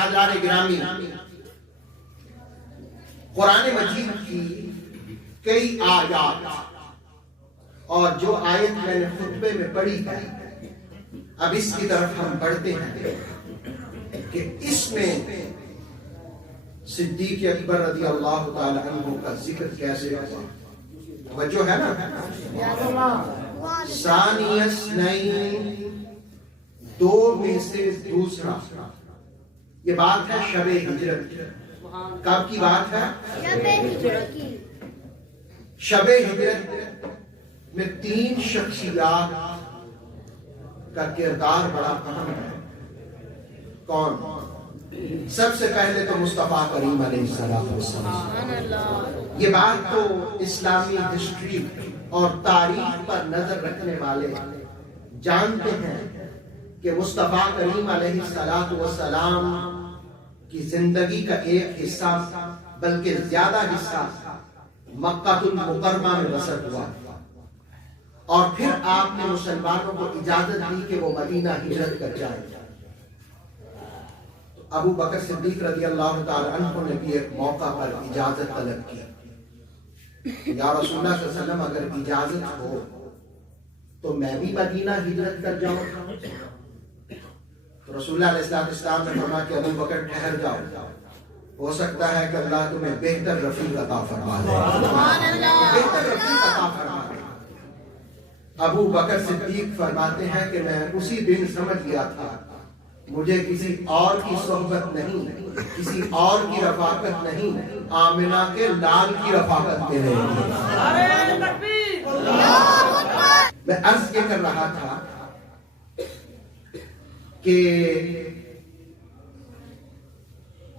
حضرات گرامی، قرآن مجید کی کئی آیات، اور جو آیت میں نے خطبے میں پڑھی ہے اب اس کی طرف ہم بڑھتے ہیں کہ اس میں صدیق اکبر رضی اللہ تعالی عنہ کا ذکر کیسے ہوا۔ توجہ ہے نا؟ ثانی اثنین، دو میں سے دوسرا، یہ بات ہے شب ہجرت کی۔ کب کی بات ہے؟ شب ہجرت میں تین شخصیات کا کردار بڑا اہم ہے۔ کون؟ سب سے پہلے تو مصطفیٰ کریم علیہ السلام۔ یہ بات تو اسلامی ہسٹری اور تاریخ پر نظر رکھنے والے جانتے ہیں کہ مصطفیٰ کریم علیہ السلام کی زندگی کا ایک حصہ بلکہ زیادہ حصہ مکہ المکرمہ میں بسر ہوا، اور پھر آپ نے مسلمانوں کو اجازت دی کہ وہ مدینہ ہجرت کر جائیں۔ ابو بکر صدیق رضی اللہ تعالی عنہ نے بھی ایک موقع پر اجازت طلب کی، یا رسول اللہ صلی اللہ علیہ وسلم اگر اجازت ہو تو میں بھی مدینہ ہجرت کر جاؤں۔ تو رسول اللہ علیہ السلام نے فرمایا کہ ابو بکر ٹھہر جاؤ، ہو سکتا ہے کہ اللہ تمہیں بہتر رفیق عطا فرما دے، بہتر رفیق عطا فرما دے۔ ابو بکر صدیق فرماتے ہیں کہ میں اسی دن سمجھ گیا تھا مجھے کسی اور کی صحبت نہیں، کسی اور کی رفاقت نہیں، آمنہ کے لال کی رفاقت میں نہیں۔ میں عرض یہ کر رہا تھا کہ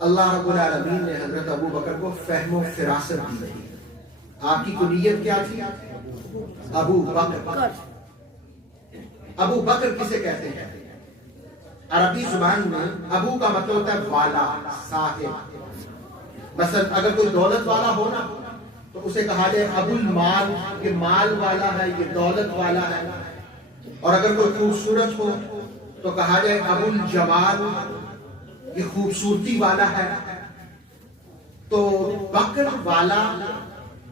اللہ رب العالمین نے حضرت ابو بکر کو فہم و فراست دی۔ آپ کی کنیت کیا تھی؟ ابو بکر۔ ابو بکر کسے کہتے ہیں؟ عربی زبان میں ابو کا مطلب ہوتا ہے والا، صاحب۔ مثلا اگر کوئی دولت والا ہو نا تو اسے کہا جائے ابو المال، یہ مال والا ہے، یہ دولت والا ہے۔ اور اگر کوئی خوبصورت ہو تو کہا جائے ابو الجمال، یہ خوبصورتی والا ہے۔ تو بکر والا،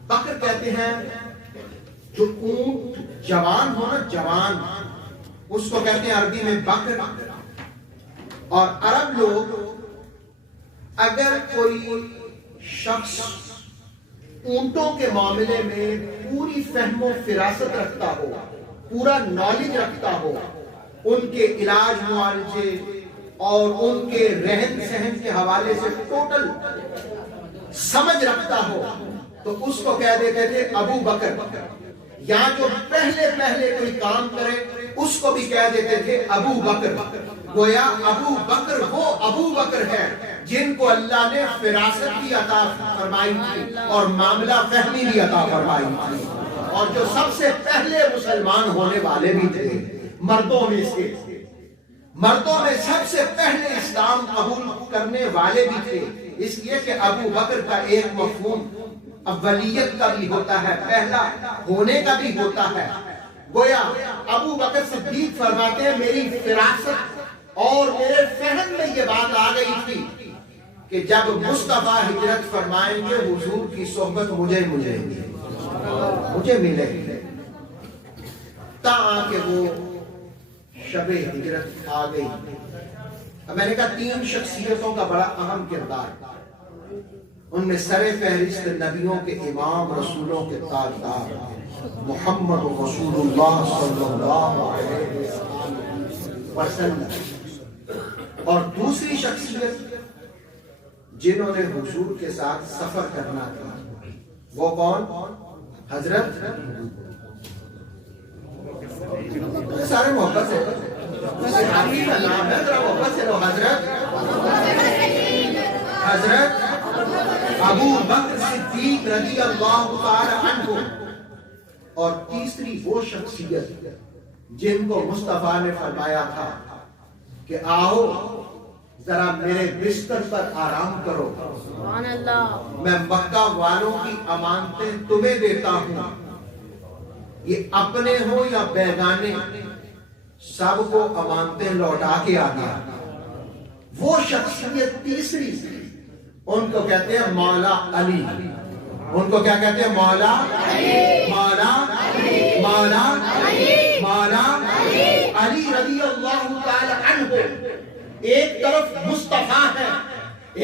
بکر کہتے ہیں جو اونٹ جوان ہو نا، جوان، اس کو کہتے ہیں عربی میں بکر۔ اور عرب لوگ اگر کوئی شخص اونٹوں کے معاملے میں پوری فہم و فراست رکھتا ہو، پورا نالج رکھتا ہو، ان کے علاج معالجے اور ان کے رہن سہن کے حوالے سے ٹوٹل سمجھ رکھتا ہو تو اس کو کہہ دیتے تھے ابو بکر۔ یا جو پہلے کوئی کام کرے اس کو بھی کہہ دیتے تھے ابو بکر۔ گویا ابو بکر وہ ابو بکر ہے جن کو اللہ نے فراست بھی عطا فرمائی تھی اور معاملہ فہمی بھی عطا فرمائی تھی، اور جو سب سے پہلے مسلمان ہونے والے بھی تھے مردوں میں سے، مردوں میں سب سے پہلے اسلام قبول کرنے والے بھی تھے۔ اس لیے کہ ابو بکر کا ایک مفہوم اولیت کا بھی ہوتا ہے، پہلا ہونے کا بھی ہوتا ہے۔ گویا ابو بکر صدیق فرماتے ہیں میری فراست اور میرے فہم میں یہ بات آ گئی تھی کہ جب مصطفیٰ ہجرت فرمائیں گے حضور کی صحبت مجھے ملے گی، تاکہ وہ شب ہجرت آ گئی۔ اب میں نے کہا تین شخصیتوں کا بڑا اہم کردار، ان میں سر فہرست نبیوں کے امام، رسولوں کے تاجدار محمد رسول اللہ صلی اللہ علیہ وسلم، اور دوسری شخصیت جنہوں نے حضور کے ساتھ سفر کرنا تھا وہ کون؟ حضرت سارے محبت سے صحابی کا نام ہے، ذرا محبت سے لو، حضرت ابو بکر صدیق رضی اللہ تعالی عنہ۔ اور تیسری وہ شخصیت جن کو مصطفیٰ نے فرمایا تھا کہ آؤ ذرا میرے بستر پر آرام کرو، میں مکہ والوں کی امانتیں تمہیں دیتا ہوں، یہ اپنے ہو یا بیگانے سب کو امانتیں لوٹا کے آ گیا۔ وہ شخصیت تیسری ان کو کہتے ہیں مولا علی. ان کو کیا کہتے ہیں؟ مولا مولا مولا مولا علی رضی اللہ تعالی عنہ. ایک طرف مصطفیٰ ہے،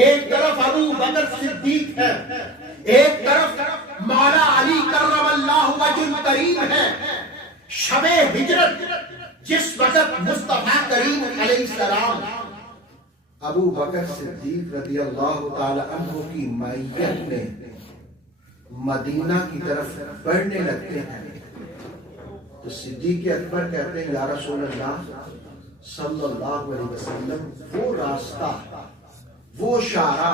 ایک طرف ابو بکر صدیق ہے، ایک طرف مولا علی کرم اللہ وجہ کریم ہے. شب ہجرت جس وقت مصطفیٰ کریم علیہ السلام ابو بکر صدیق رضی اللہ تعالی عنہ کی معیت میں مدینہ کی طرف بڑھنے لگتے ہیں تو صدیق اکبر کہتے ہیں یا رسول اللہ صلی اللہ علیہ وسلم، وہ راستہ، وہ شارع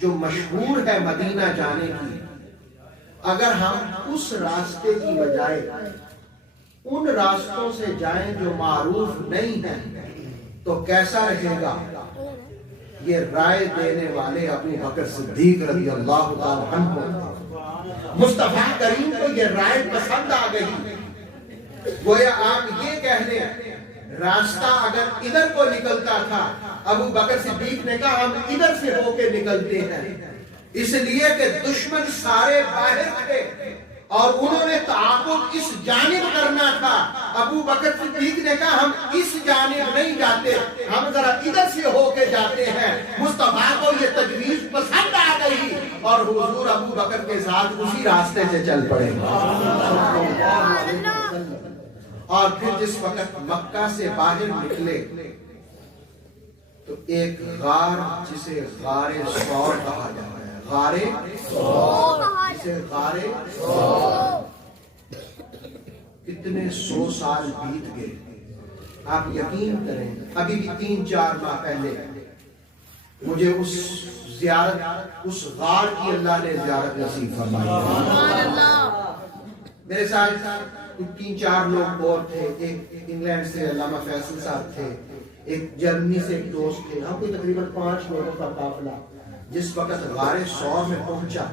جو مشہور ہے مدینہ جانے کی، اگر ہم اس راستے کی بجائے ان راستوں سے جائیں جو معروف نہیں ہیں تو کیسا رہے گا؟ یہ رائے دینے والے ابو بکر صدیق رضی اللہ تعالی عنہ. مصطفیٰ کریم کو یہ رائے پسند آ گئی. گویا آپ یہ کہہ لیں راستہ اگر ادھر کو نکلتا تھا، ابو بکر صدیق نے کہا ہم ادھر سے ہو کے نکلتے ہیں، اس لیے کہ دشمن سارے باہر تھے اور انہوں نے تعاقب اس جانب کرنا تھا. ابو بکر صدیق نے کہا ہم اس جانب نہیں جاتے، ہم ذرا ادھر سے ہو کے جاتے ہیں. مصطفیٰ کو یہ تجویز پسند آ گئی اور حضور ابو بکر کے ساتھ اسی راستے سے چل پڑے. اور پھر جس وقت مکہ سے باہر نکلے تو ایک غار جسے غار ثور کہا جاتا ہے، غار ثور، جسے غار ثور، کتنے 100 سال بیت گئے. آپ یقین کریں ابھی بھی 3-4 ماہ پہلے مجھے اس زیارت، اس غار کی اللہ نے زیارت نصیب فرمائی. میرے ساتھ 3-4 لوگ اور تھے. ایک انگلینڈ سے علامہ فیصل صاحب تھے، ایک جرمنی سے ایک دوست تھے. ہم کوئی تقریباً 5 لوگوں کا قافلہ جس وقت غار ثور میں پہنچا.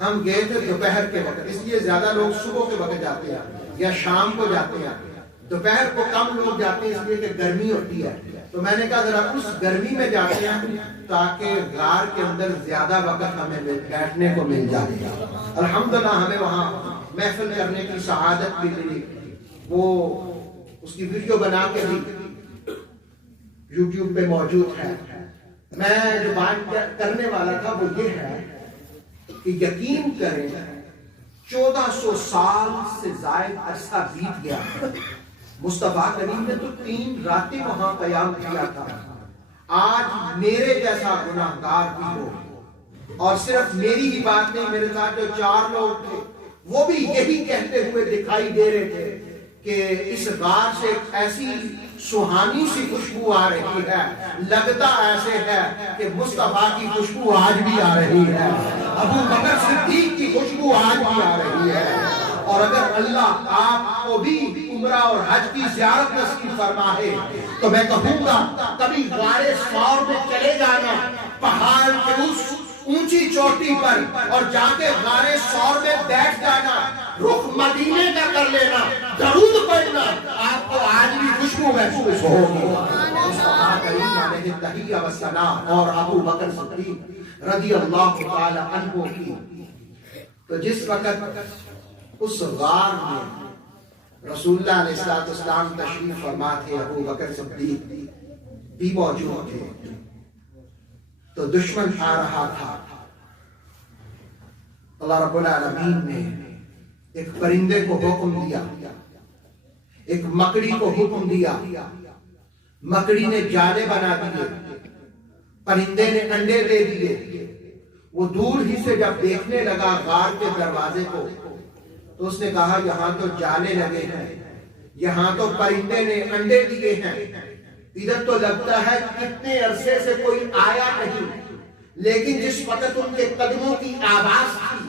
ہم گئے تھے دوپہر کے وقت، اس لیے زیادہ لوگ صبح کے وقت جاتے ہیں یا شام کو جاتے ہیں. دوپہر کو کم لوگ جاتے ہیں اس لیے کہ گرمی ہوتی ہے. تو میں نے کہا ذرا اس گرمی میں جاتے ہیں تاکہ غار کے اندر زیادہ وقت ہمیں بیٹھنے کو مل جائے. الحمدللہ ہمیں وہاں محفل کرنے کی سعادت بھی ملی. وہ اس کی ویڈیو بنا کے بھی یوٹیوب پہ موجود ہے. میں جو بات کرنے والا تھا وہ یہ ہے کہ یقین کریں 1400 سال سے زائد عرصہ بیت گیا. مصطفیٰ کریم نے تو 3 راتیں وہاں قیام کیا تھا. آج میرے جیسا گناہگار بھی ہو، اور صرف میری ہی بات نہیں، میرے ساتھ جو 4 لوگ تھے وہ بھی یہی کہتے ہوئے دکھائی دے رہے تھے کہ اس غار سے ایسی سہانی سی خوشبو آ رہی ہے، لگتا ایسے ہے کہ مصطفیٰ کی خوشبو آج بھی آ رہی ہے، ابو بکر صدیق کی خوشبو آج بھی آ رہی ہے. اور اگر اللہ آپ کو بھی عمرہ اور حج کی زیارت نصیب فرمائے تو میں کہوں گا کبھی غار ثور میں چلے جانا، پہاڑ کے اس اونچی چوٹی پر، اور جا کے غار ثور میں بیٹھ جانا، رخ مدینے کا کر لینا، درود پڑھنا، آپ کو آج بھی خوشبو محسوس ہوگی. مصطفیٰ کریم علیہ التحیہ والسلام اور ابو بکر صدیق رضی اللہ تعالی عنہ کی. تو جس وقت اس غار میں رسول اللہ علیہ السلام تشریف فرما تھے، ابو بکر صدیق بھی موجود تھے، تو دشمن آ رہا تھا. اللہ رب العالمین نے ایک پرندے کو حکم دیا، ایک مکڑی کو حکم دیا. مکڑی نے جالے بنا دیے، پرندے نے انڈے دے دیے. وہ دور ہی سے جب دیکھنے لگا غار کے دروازے کو تو اس نے کہا یہاں تو جالے لگے ہیں، یہاں تو پرندے نے انڈے دیے ہیں، ادھر تو لگتا ہے کتنے عرصے سے کوئی آیا نہیں. لیکن جس وقت ان کے قدموں کی آواز تھی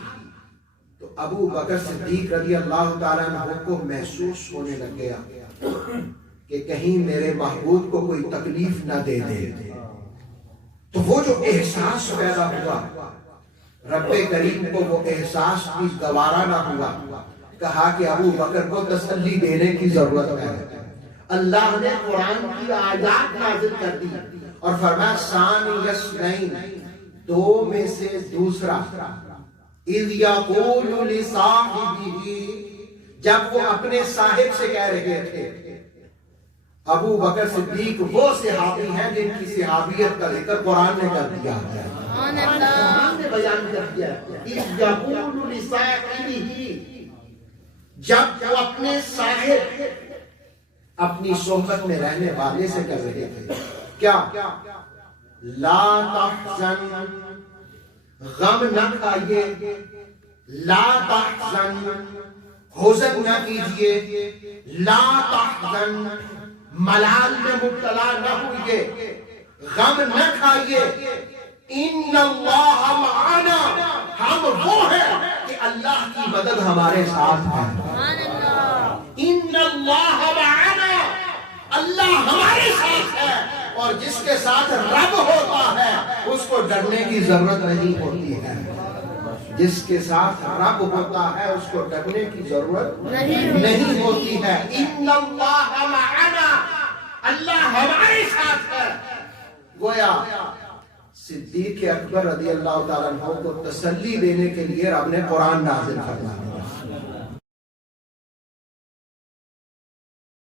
تو ابو بکر صدیق رضی اللہ تعالیٰ عنہ کو محسوس ہونے لگ گیا کہ کہیں میرے محبوب کو کوئی تکلیف نہ دے دے. تو وہ جو احساس پیدا ہوا، رب کریم کو وہ احساس بھی گوارا نہ ہوا. کہا کہ ابو بکر کو تسلی دینے کی ضرورت ہے. اللہ نے قرآن کی آیات نازل کر دی اور فرمایا ثانی اثنین، دو میں سے دوسرا، اذ یقول لصاحبہ، جب وہ اپنے صاحب سے کہہ رہے تھے۔ ابو بکر صدیق وہ صحابی ہیں جن کی صحابیت کا ذکر قرآن نے کر دیا ہے، قرآن نے بیان کر دیا ہے۔ اذ یقول لصاحبہ، جب وہ اپنے صاحب، اپنی صحبت میں رہنے والے سے کر رہے تھے کیا؟ لا تحزن، غم نہ کھائیے، لا تحزن، حزن نہ کیجیے، لا تحزن، ملال میں مبتلا نہ ہوئیے، غم نہ کھائیے، ان اللہ معنا، ہم وہ ہیں کہ اللہ کی مدد ہمارے ساتھ ہے، ان اللہ معنا، اللہ ہمارے ساتھ ہے، اور جس کے ساتھ رب ہوتا ہے اس کو ڈرنے کی ضرورت نہیں ہوتی ہے، جس کے ساتھ رب ہوتا ہے اس کو ڈرنے کی ضرورت نہیں ہوتی ہے۔ ان اللہ معنا، اللہ ہمارے ساتھ ہے۔ گویا صدیق اکبر رضی اللہ تعالیٰ عنہ کو تسلی دینے کے لیے رب نے قرآن نازل فرمایا۔